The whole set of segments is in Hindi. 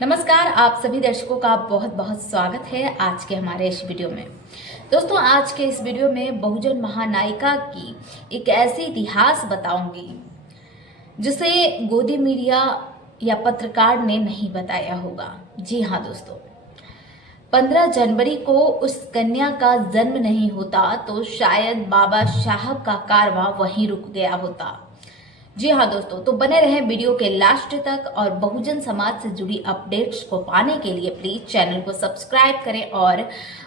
नमस्कार, आप सभी दर्शकों का बहुत बहुत स्वागत है आज के हमारे इस वीडियो में। दोस्तों, आज के इस वीडियो में बहुजन महानायिका की एक ऐसी इतिहास बताऊंगी जिसे गोदी मीडिया या पत्रकार ने नहीं बताया होगा। जी हाँ दोस्तों, 15 जनवरी को उस कन्या का जन्म नहीं होता तो शायद बाबा साहब का कारवां वहीं रुक गया होता। जी हाँ दोस्तों, तो बने रहें वीडियो के लास्ट तक और बहुजन समाज से जुड़ी अपडेट्स को पाने के लिए प्लीज चैनल को सब्सक्राइब करें और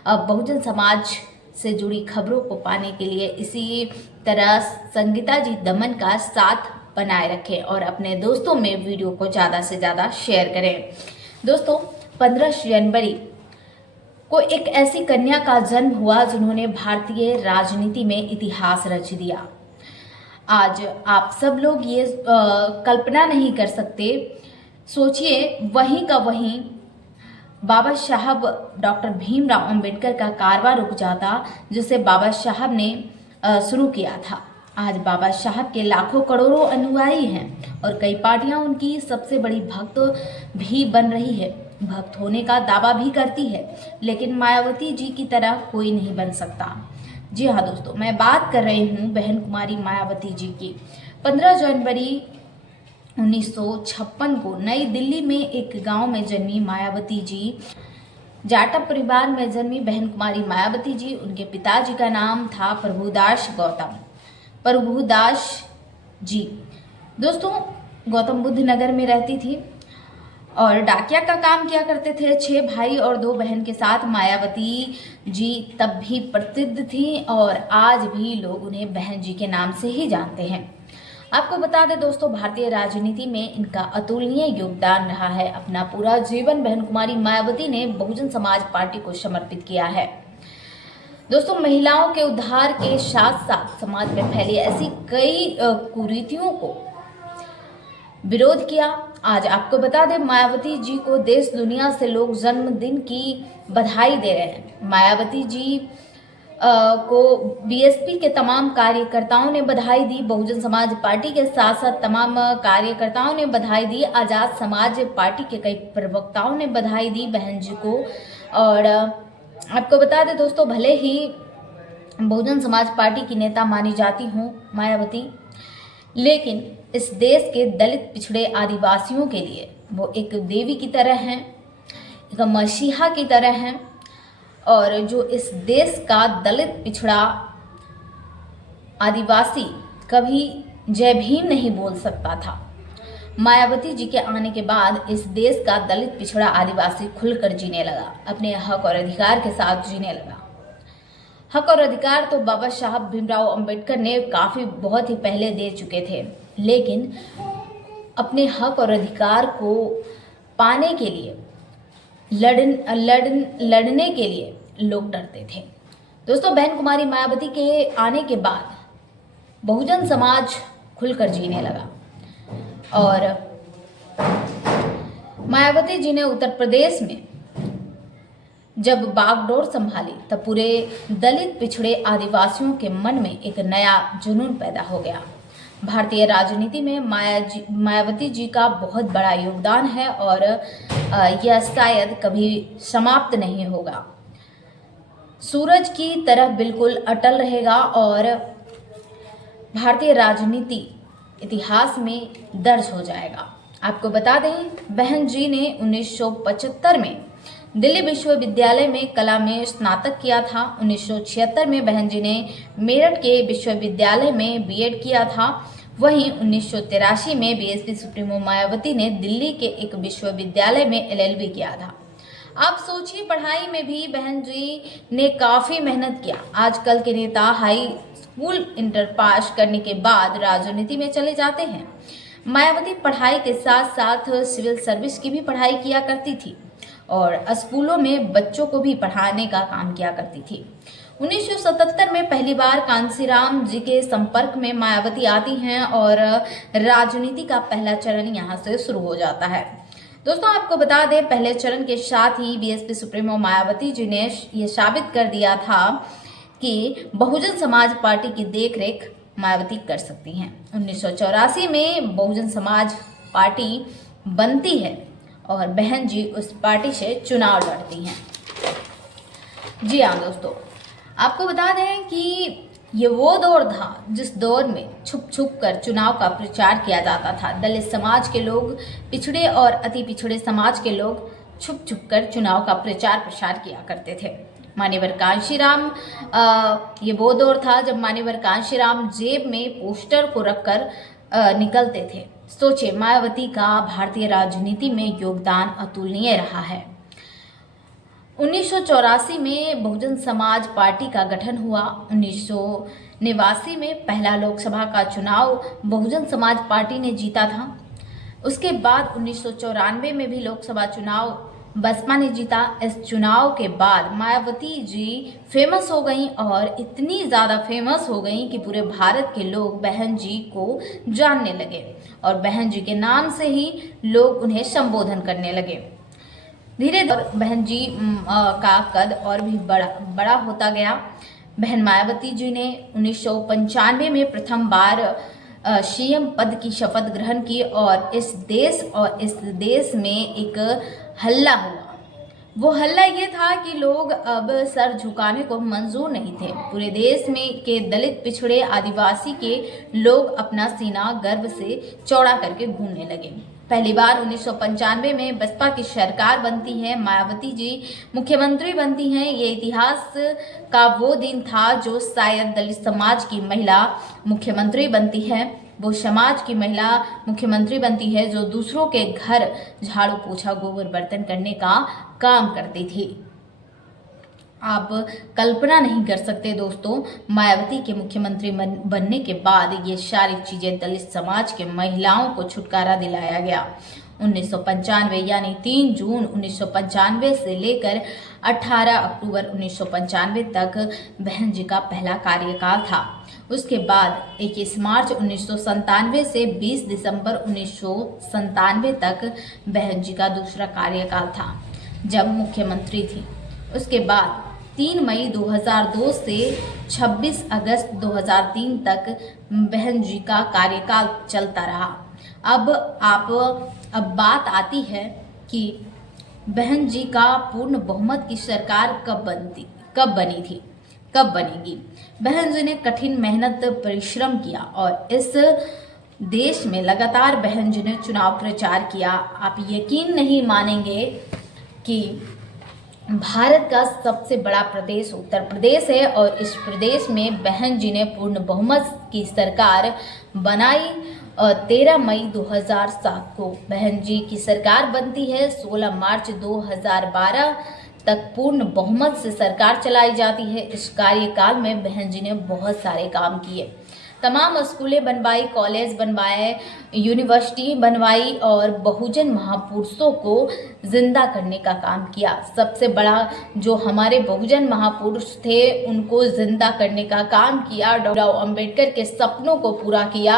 बहुजन समाज से जुड़ी खबरों को पाने के लिए इसी तरह संगीता जी दमन का साथ बनाए रखें और अपने दोस्तों में वीडियो को ज़्यादा से ज़्यादा शेयर करें। दोस्तों, 15 जनवरी को एक ऐसी कन्या का जन्म हुआ जिन्होंने भारतीय राजनीति में इतिहास रच दिया। आज आप सब लोग ये कल्पना नहीं कर सकते। सोचिए, वहीं का वहीं बाबा साहब डॉक्टर भीमराव अंबेडकर का कारवां रुक जाता जिसे बाबा साहब ने शुरू किया था। आज बाबा साहब के लाखों करोड़ों अनुयायी हैं और कई पार्टियां उनकी सबसे बड़ी भक्त भी बन रही है, भक्त होने का दावा भी करती है, लेकिन मायावती जी की तरह कोई नहीं बन सकता। जी हाँ दोस्तों, मैं बात कर रही हूँ बहन कुमारी मायावती जी की। 15 जनवरी 1956 को नई दिल्ली में एक गांव में जन्मी मायावती जी, जाटव परिवार में जन्मी बहन कुमारी मायावती जी। उनके पिताजी का नाम था प्रभुदास जी। दोस्तों, गौतम बुद्ध नगर में रहती थी और डाकिया का काम किया करते थे। 6 भाई और 2 बहन के साथ मायावती जी तब भी प्रसिद्ध थी और आज भी लोग उन्हें बहन जी के नाम से ही जानते हैं। आपको बता दें दोस्तों, भारतीय राजनीति में इनका अतुलनीय योगदान रहा है। अपना पूरा जीवन बहन कुमारी मायावती ने बहुजन समाज पार्टी को समर्पित किया है। दोस्तों, महिलाओं के उद्धार के साथ साथ समाज में फैली ऐसी कई कुरीतियों को विरोध किया। आज आपको बता दें, मायावती जी को देश दुनिया से लोग जन्मदिन की बधाई दे रहे हैं। मायावती जी को बीएसपी के तमाम कार्यकर्ताओं ने बधाई दी। बहुजन समाज पार्टी के साथ साथ तमाम कार्यकर्ताओं ने बधाई दी। आजाद समाज पार्टी के कई प्रवक्ताओं ने बधाई दी बहन जी को। और आपको बता दें दोस्तों, भले ही बहुजन समाज पार्टी की नेता मानी जाती हूँ मायावती, लेकिन इस देश के दलित पिछड़े आदिवासियों के लिए वो एक देवी की तरह हैं, एक मसीहा की तरह हैं। और जो इस देश का दलित पिछड़ा आदिवासी कभी जय भीम नहीं बोल सकता था, मायावती जी के आने के बाद इस देश का दलित पिछड़ा आदिवासी खुलकर जीने लगा, अपने हक और अधिकार के साथ जीने लगा। हक और अधिकार तो बाबा साहब भीमराव अंबेडकर ने बहुत ही पहले दे चुके थे, लेकिन अपने हक और अधिकार को पाने के लिए लड़ने के लिए लोग डरते थे। दोस्तों, बहन कुमारी मायावती के आने के बाद बहुजन समाज खुलकर जीने लगा और मायावती जी ने उत्तर प्रदेश में जब बागडोर संभाली तब पूरे दलित पिछड़े आदिवासियों के मन में एक नया जुनून पैदा हो गया। भारतीय राजनीति में मायावती जी का बहुत बड़ा योगदान है और यह शायद कभी समाप्त नहीं होगा। सूरज की तरह बिल्कुल अटल रहेगा और भारतीय राजनीति इतिहास में दर्ज हो जाएगा। आपको बता दें, बहन जी ने 1975 में दिल्ली विश्वविद्यालय में कला में स्नातक किया था। 1976 में बहन जी ने मेरठ के विश्वविद्यालय में बीएड किया था। वहीं 1983 में बीएसपी सुप्रीमो मायावती ने दिल्ली के एक विश्वविद्यालय में एलएलबी किया था। आप सोचिए, पढ़ाई में भी बहन जी ने काफ़ी मेहनत किया। आजकल के नेता हाई स्कूल इंटर पास करने के बाद राजनीति में चले जाते हैं। मायावती पढ़ाई के साथ साथ सिविल सर्विस की भी पढ़ाई किया करती थी और स्कूलों में बच्चों को भी पढ़ाने का काम किया करती थी। 1977 में पहली बार कांसीराम जी के संपर्क में मायावती आती हैं और राजनीति का पहला चरण यहाँ से शुरू हो जाता है। दोस्तों, आपको बता दें, पहले चरण के साथ ही बीएसपी सुप्रीमो मायावती जी ने यह साबित कर दिया था कि बहुजन समाज पार्टी की देखरेख मायावती कर सकती हैं। 1984 में बहुजन समाज पार्टी बनती है और बहन जी उस पार्टी से चुनाव लड़ती हैं। जी हाँ दोस्तों, आपको बता दें कि ये वो दौर था जिस दौर में छुप छुप कर चुनाव का प्रचार किया जाता था। दलित समाज के लोग, पिछड़े और अति पिछड़े समाज के लोग छुप छुप कर चुनाव का प्रचार प्रसार किया करते थे। मान्यवर कांशीराम, ये वो दौर था जब मान्यवर कांशीराम जेब में पोस्टर को रखकर निकलते थे। सोचिए, मायावती का भारतीय राजनीति में योगदान अतुलनीय रहा है। 1984 में बहुजन समाज पार्टी का गठन हुआ। 1989 में पहला लोकसभा का चुनाव बहुजन समाज पार्टी ने जीता था। उसके बाद 1994 में भी लोकसभा चुनाव बसपा ने जीता। इस चुनाव के बाद मायावती जी फेमस हो गई और इतनी ज़्यादा फेमस हो गई कि पूरे भारत के लोग बहन जी को जानने लगे और बहन जी के नाम से ही लोग उन्हें संबोधन करने लगे। धीरे धीरे बहन जी का कद और भी बड़ा होता गया। बहन मायावती जी ने 1995 में प्रथम बार सीएम पद की शपथ ग्रहण की और इस देश में एक हल्ला हुआ। वो हल्ला ये था कि लोग अब सर झुकाने को मंजूर नहीं थे। पूरे देश में के दलित, पिछड़े, आदिवासी के लोग अपना सीना गर्व से चौड़ा करके घूमने लगे। पहली बार 1995 में बसपा की सरकार बनती है, मायावती जी मुख्यमंत्री बनती हैं। ये इतिहास का वो दिन था जो शायद दलित समाज की महिला मुख्यमंत्री बनती है। वो समाज की महिला मुख्यमंत्री बनती है जो दूसरों के घर झाड़ू पोछा गोबर बर्तन करने का काम करती थी। आप कल्पना नहीं कर सकते दोस्तों, मायावती के मुख्यमंत्री बनने के बाद ये सारी चीज़ें दलित समाज के महिलाओं को छुटकारा दिलाया गया। 1995 यानी 3 जून 1995 से लेकर 18 अक्टूबर 1995 तक बहन जी का पहला कार्यकाल था। उसके बाद 21 मार्च 1997 से 20 दिसंबर 1997 तक बहन जी का दूसरा कार्यकाल था जब मुख्यमंत्री थी। उसके बाद 3 मई 2002 से 26 अगस्त 2003 तक बहन जी का कार्यकाल चलता रहा। अब बात आती है कि बहन जी का पूर्ण बहुमत की सरकार कब बनेगी। बहन जी ने कठिन मेहनत परिश्रम किया और इस देश में लगातार बहन जी ने चुनाव प्रचार किया। आप यकीन नहीं मानेंगे कि भारत का सबसे बड़ा प्रदेश उत्तर प्रदेश है और इस प्रदेश में बहन जी ने पूर्ण बहुमत की सरकार बनाई। 13 मई 2007 को बहन जी की सरकार बनती है। 16 मार्च 2012 तक पूर्ण बहुमत से सरकार चलाई जाती है। इस कार्यकाल में बहन जी ने बहुत सारे काम किए। तमाम स्कूलें बनवाई, कॉलेज बनवाए, यूनिवर्सिटी बनवाई और बहुजन महापुरुषों को जिंदा करने का काम किया। सबसे बड़ा जो हमारे बहुजन महापुरुष थे उनको जिंदा करने का काम किया। डॉक्टर अंबेडकर के सपनों को पूरा किया।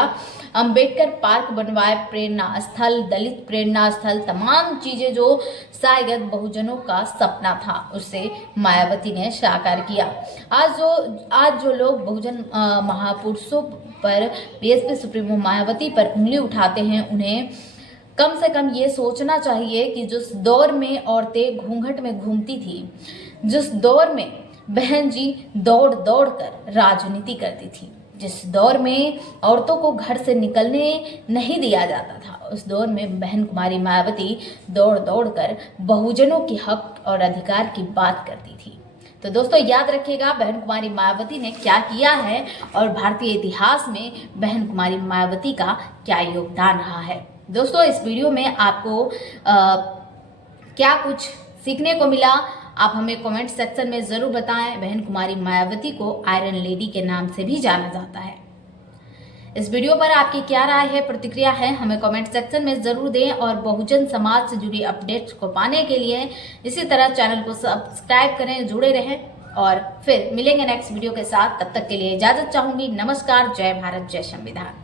अंबेडकर पार्क बनवाए, प्रेरणा स्थल, दलित प्रेरणा स्थल, तमाम चीज़ें जो शायद बहुजनों का सपना था उसे मायावती ने साकार किया। आज जो लोग बहुजन महापुरुषों पर, बीएसपी सुप्रीमो मायावती पर उंगली उठाते हैं, उन्हें कम से कम ये सोचना चाहिए कि जिस दौर में औरतें घूंघट में घूमती थी, जिस दौर में बहन जी दौड़ दौड़ कर राजनीति करती थी, जिस दौर में औरतों को घर से निकलने नहीं दिया जाता था, उस दौर में बहन कुमारी मायावती दौड़ दौड़ कर बहुजनों के हक और अधिकार की बात करती थी। तो दोस्तों याद रखिएगा बहन कुमारी मायावती ने क्या किया है और भारतीय इतिहास में बहन कुमारी मायावती का क्या योगदान रहा है। दोस्तों इस वीडियो में आपको क्या कुछ सीखने को मिला, आप हमें कमेंट सेक्शन में ज़रूर बताएं। बहन कुमारी मायावती को आयरन लेडी के नाम से भी जाना जाता है। इस वीडियो पर आपकी क्या राय है, प्रतिक्रिया है, हमें कमेंट सेक्शन में ज़रूर दें और बहुजन समाज से जुड़ी अपडेट्स को पाने के लिए इसी तरह चैनल को सब्सक्राइब करें, जुड़े रहें और फिर मिलेंगे नेक्स्ट वीडियो के साथ। तब तक के लिए इजाज़त चाहूँगी। नमस्कार, जय भारत, जय संविधान।